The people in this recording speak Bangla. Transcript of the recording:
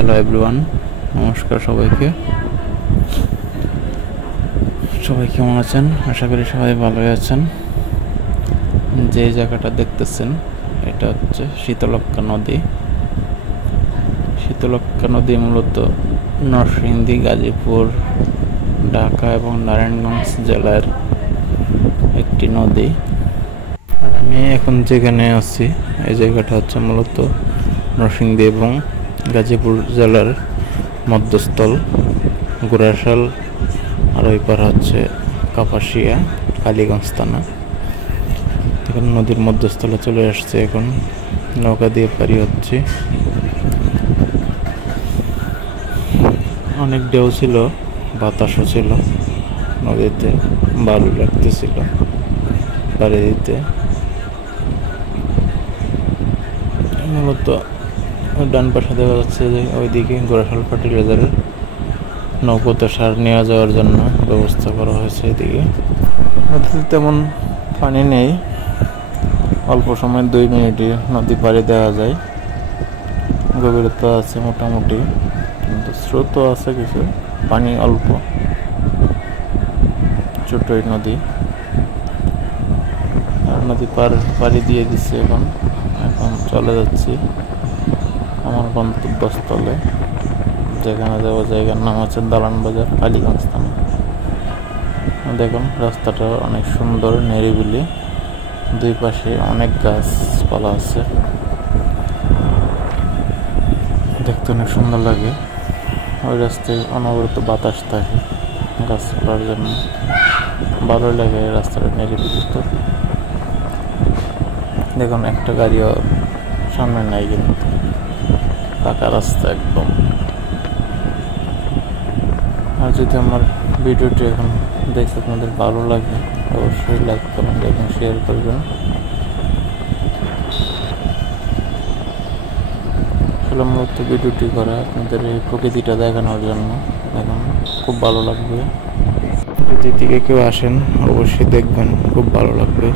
হ্যালো এভরিওয়ান, নমস্কার সবাইকে। সবাই কেমন আছেন? আশা করি সবাই ভালোই আছেন। যে জায়গাটা দেখতেছেন এটা হচ্ছে শীতলক্ষ্যা নদী। শীতলক্ষ্যা নদী মূলত নরসিংদী, গাজীপুর, ঢাকা এবং নারায়ণগঞ্জ জেলার একটি নদী। আর আমি এখন যেখানে আছি এই জায়গাটা হচ্ছে মূলত নরসিংদী এবং গাজীপুর জেলার মধ্যস্থল, গুড়াশাল, আর ওই পার হচ্ছে কাপাসিয়া, কালীগঞ্জ থানা। এখন নদীর মধ্যস্থলে চলে আসছে, এখন নৌকা দিয়ে পারি হচ্ছে। অনেক ঢেউ ছিল, বাতাসও ছিল, নদীতে ভালো লাগতেছিল পাড়ি দিতে। মূলত ডান পাশে দেখা যাচ্ছে যে ওইদিকে গুড়াশাল ফার্টিলাইজারের নৌকোতে সার নিয়ে যাওয়ার জন্য ব্যবস্থা করা হয়েছে। এদিকে নদীতে তেমন পানি নেই, অল্প সময় 2 মিনিটে নদী পাড়ি দেওয়া যায়। গভীরতা আছে মোটামুটি, কিন্তু স্রোতও আছে কিছু, পানি অল্প, ছোটই নদী। আর নদী পাড়ি দিয়ে দিচ্ছে। এখন চলে যাচ্ছি আমার গন্তব্যস্থলে, যেখানে যাবো। জায়গার নাম হচ্ছে দালান বাজার, কালীগঞ্জ থানা। দেখুন রাস্তাটা অনেক সুন্দর, নিরিবিলি, দুই পাশে অনেক গাছপালা আছে, দেখতে অনেক সুন্দর লাগে। ওই রাস্তায় অনবরত বাতাস থাকে গাছপালার জন্য, ভালো লাগে রাস্তাটা নিরিবিলি। তো দেখুন একটা গাড়িও সামনে নাই, কিন্তু ফাঁকা রাস্তা একদম। আর যদি আমার ভিডিওটি এখন দেখতে আপনাদের ভালো লাগে, অবশ্যই লাইক কমেন্ট এবং শেয়ার করবেন। আসলে মূলত ভিডিওটি করা আপনাদের এই প্রকৃতিটা দেখানোর জন্য। এখন খুব ভালো লাগবে, যদি দিকে কেউ আসেন অবশ্যই দেখবেন, খুব ভালো লাগবে।